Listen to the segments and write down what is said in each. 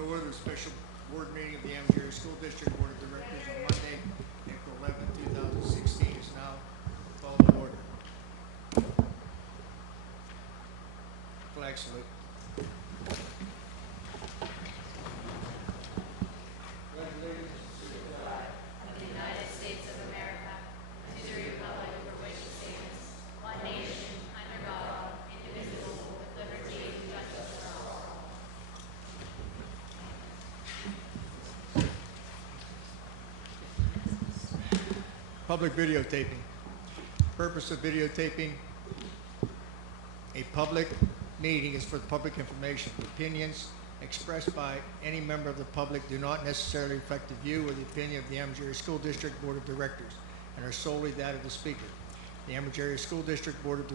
to order the special board meeting of the Amity School District Board of Directors on Monday, April 11, 2016 is now called to order. Flag salute. Public videotaping. Purpose of videotaping a public meeting is for public information. Opinions expressed by any member of the public do not necessarily reflect the view or the opinion of the Amity School District Board of Directors and are solely that of the speaker. The Amity School District Board of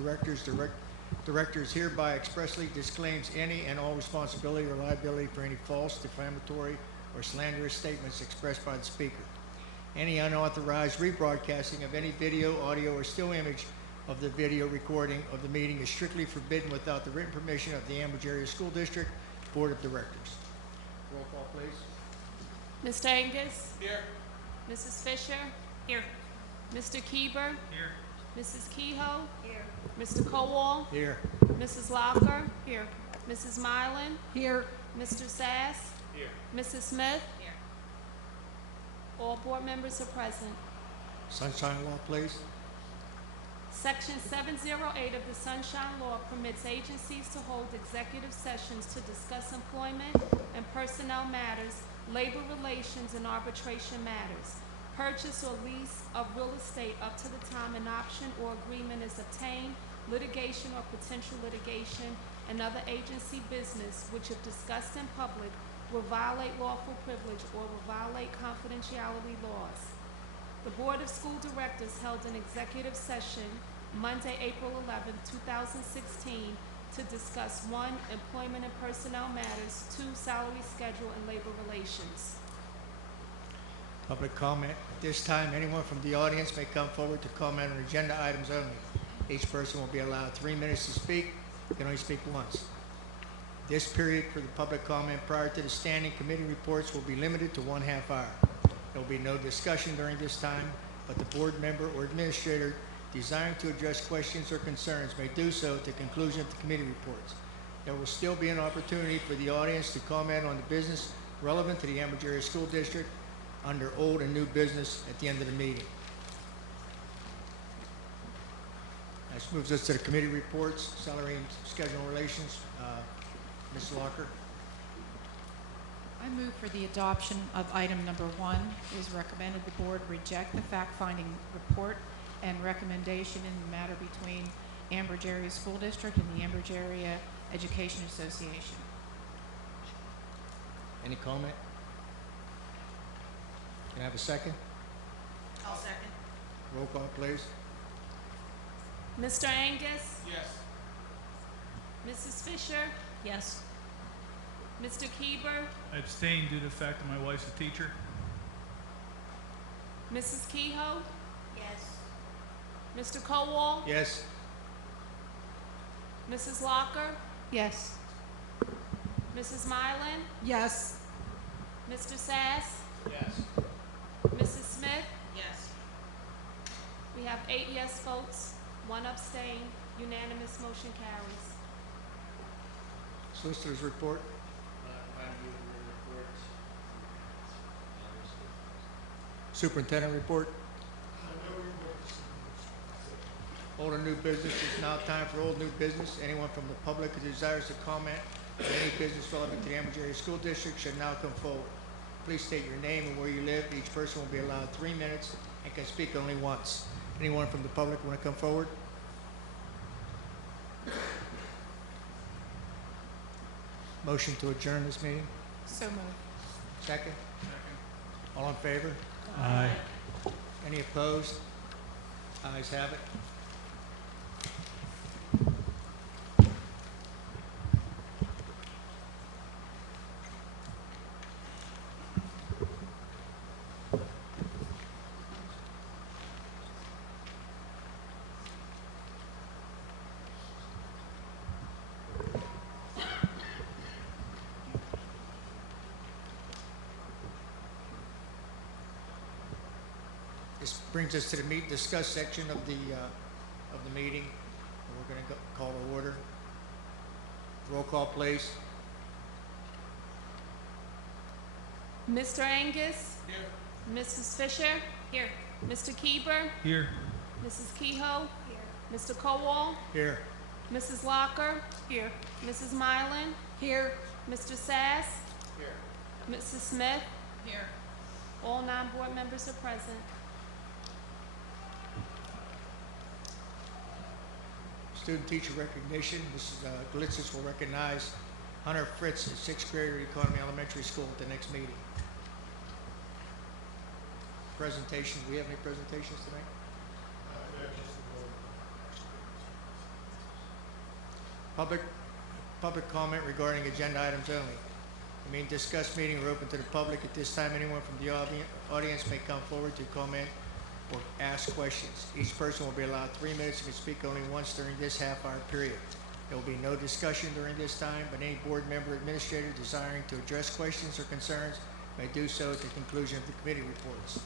Directors hereby expressly disclaims any and all responsibility or liability for any false, defamatory, or slanderous statements expressed by the speaker. Any unauthorized rebroadcasting of any video, audio, or still image of the video recording of the meeting is strictly forbidden without the written permission of the Amity Area School District Board of Directors. Roll call, please. Mr. Angus? Here. Mrs. Fisher? Here. Mr. Keeber? Here. Mrs. Kehoe? Here. Mr. Kowal? Here. Mrs. Locker? Here. Mrs. Mylan? Here. Mr. Sass? Here. Mrs. Smith? Here. All board members are present. Sunshine Law, please. Section 708 of the Sunshine Law permits agencies to hold executive sessions to discuss employment and personnel matters, labor relations, and arbitration matters, purchase or lease of real estate up to the time an option or agreement is obtained, litigation or potential litigation, and other agency business which, if discussed in public, will violate lawful privilege or will violate confidentiality laws. The Board of School Directors held an executive session Monday, April 11, 2016 to discuss 1, employment and personnel matters, 2, salary schedule and labor relations. Public comment. At this time, anyone from the audience may come forward to comment on agenda items only. Each person will be allowed 3 minutes to speak. You can only speak once. This period for the public comment prior to the standing committee reports will be limited to 1/2 hour. There will be no discussion during this time, but the board member or administrator desiring to address questions or concerns may do so at the conclusion of the committee reports. There will still be an opportunity for the audience to comment on the business relevant to the Amity Area School District under old and new business at the end of the meeting. This moves us to the committee reports, salary and schedule relations. Ms. Locker. I move for the adoption of item number 1. It is recommended the board reject the fact-finding report and recommendation in the matter between Ambridge Area School District and the Ambridge Area Education Association. Any comment? Can I have a second? I'll second. Roll call, please. Mr. Angus? Yes. Mrs. Fisher? Yes. Mr. Keeber? I abstain due to the fact that my wife's a teacher. Mrs. Kehoe? Yes. Mr. Kowal? Yes. Mrs. Locker? Yes. Mrs. Mylan? Yes. Mr. Sass? Yes. Mrs. Smith? Yes. We have 8 yes votes, 1 abstain, unanimous motion carries. Solicitor's report. Superintendent report. Old and new business. It's now time for old new business. Anyone from the public who desires to comment on any business relevant to the Amity Area School District should now come forward. Please state your name and where you live. Each person will be allowed 3 minutes and can speak only once. Anyone from the public want to come forward? Motion to adjourn this meeting. So moved. Second? All in favor? Aye. Any opposed? Ayes have it. This brings us to the meet, discuss section of the meeting. We're gonna call to order. Roll call, please. Mr. Angus? Here. Mrs. Fisher? Here. Mr. Kieber? Here. Mrs. Kehoe? Here. Mr. Kowal? Here. Mrs. Locker? Here. Mrs. Mylan? Here. Mr. Sass? Here. Mrs. Smith? Here. All 9 board members are present. Student teacher recognition. Mrs. Glitzis will recognize Hunter Fritz, a 6th grader at Economy Elementary School at the next meeting. Presentations. Do we have any presentations tonight? Public comment regarding agenda items only. The meeting discussed meeting are open to the public. At this time, anyone from the audience may come forward to comment or ask questions. Each person will be allowed 3 minutes and can speak only once during this half-hour period. There will be no discussion during this time, but any board member or administrator desiring to address questions or concerns may do so at the conclusion of the committee reports.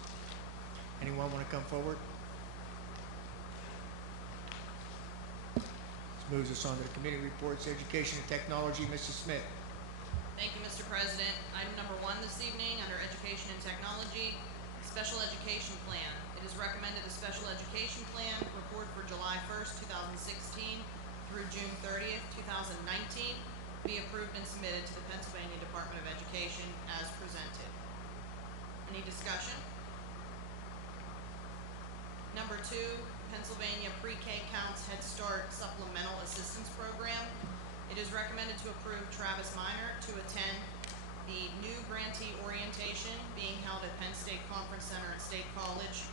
Anyone want to come forward? This moves us on to the committee reports. Education and Technology, Mrs. Smith. Thank you, Mr. President. Item number 1 this evening, under Education and Technology, Special Education Plan. It is recommended the Special Education Plan report for July 1st, 2016 through June 30th, 2019 be approved and submitted to the Pennsylvania Department of Education as presented. Any discussion? Number 2, Pennsylvania Pre-K Counts Head Start Supplemental Assistance Program. It is recommended to approve Travis Minor to attend the new grantee orientation being held at Penn State Conference Center at State College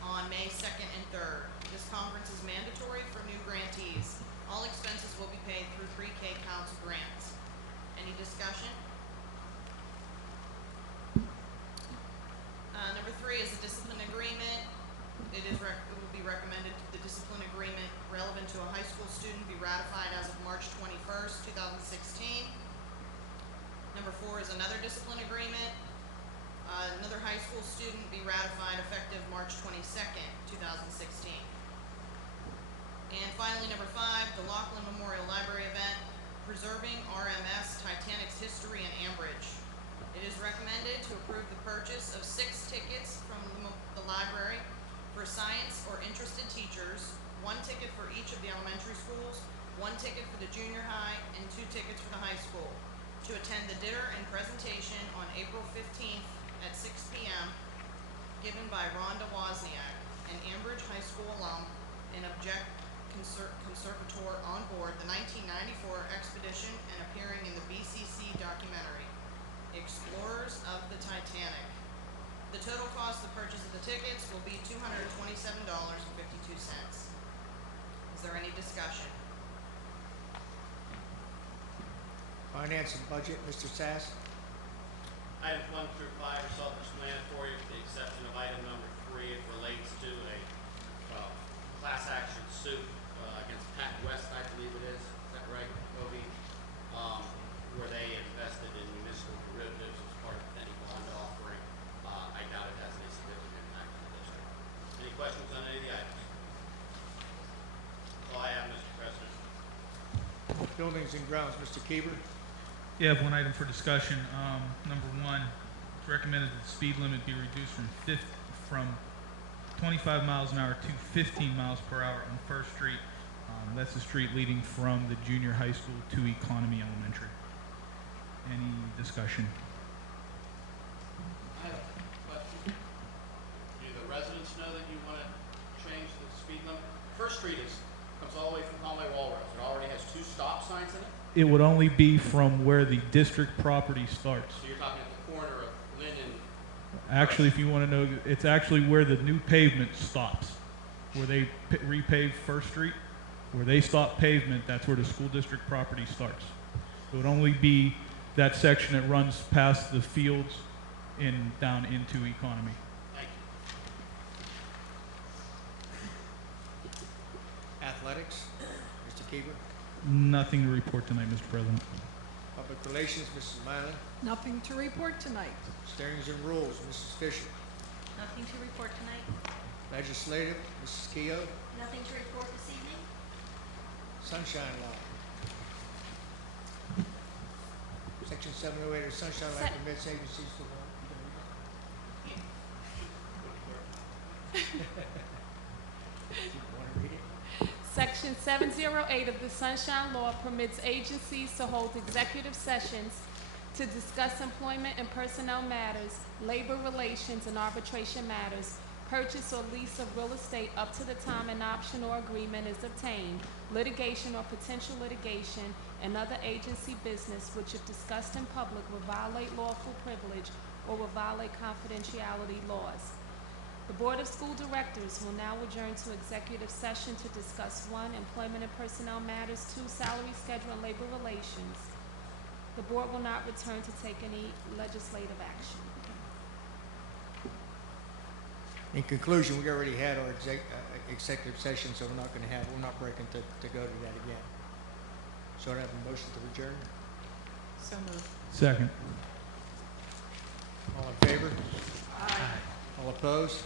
on May 2nd and 3rd. This conference is mandatory for new grantees. All expenses will be paid through Pre-K Counts grants. Any discussion? Number 3 is a discipline agreement. It will be recommended the discipline agreement relevant to a high school student be ratified as of March 21st, 2016. Number 4 is another discipline agreement. Another high school student be ratified effective March 22nd, 2016. And finally, number 5, the Laughlin Memorial Library event, Preserving RMS Titanic's History in Ambridge. It is recommended to approve the purchase of 6 tickets from the library for science or interested teachers, 1 ticket for each of the elementary schools, 1 ticket for the junior high, and 2 tickets for the high school, to attend the dinner and presentation on April 15th at 6 p.m. given by Rhonda Wozniak, an Ambridge High School alum and conservator on board the 1994 expedition and appearing in the BCC documentary, Explorers of the Titanic. The total cost of the purchase of the tickets will be $227.52. Is there any discussion? Finance and Budget, Mr. Sass. Items 1 through 5 are self-explanatory, with the exception of item number 3. It relates to a class action suit against Pat West, I believe it is. Is that right, Kobe? Where they invested in municipal derivatives as part of any bond offering. I doubt it has any significant impact on the district. Any questions on any of the items? That's all I have, Mr. President. Buildings and Grounds, Mr. Kieber. Yeah, I have one item for discussion. Number 1, it's recommended that the speed limit be reduced from 25 miles an hour to 15 miles per hour on First Street. That's the street leading from the junior high school to Economy Elementary. Any discussion? I have a question. Do the residents know that you want to change the speed limit? First Street comes all the way from Conway Walrose. It already has 2 stop signs in it. It would only be from where the district property starts. So you're talking at the corner of Lynn and... Actually, if you want to know, it's actually where the new pavement stops. Where they repave First Street, where they stop pavement, that's where the school district property starts. It would only be that section that runs past the fields and down into Economy. Thank you. Athletics, Mr. Kieber. Nothing to report tonight, Mr. President. Public Relations, Mrs. Mylan. Nothing to report tonight. Standings and Rules, Mrs. Fisher. Nothing to report tonight. Legislative, Mrs. Keough. Nothing to report this evening? Sunshine Law. Section 708 of the Sunshine Law Se- permits agencies to Want to read it? Section 708 of the Sunshine Law permits agencies to hold executive sessions to discuss employment and personnel matters, labor relations and arbitration matters, purchase or lease of real estate up to the time an option or agreement is obtained, litigation or potential litigation, and other agency business which, if discussed in public, will violate lawful privilege or will violate confidentiality laws. The Board of School Directors will now adjourn to executive session to discuss 1, employment and personnel matters, 2, salary schedule and labor relations. The board will not return to take any legislative action. In conclusion, we already had our executive session, so we're not breaking to go to that again. So I have a motion to adjourn. So moved. Second. All in favor? All opposed?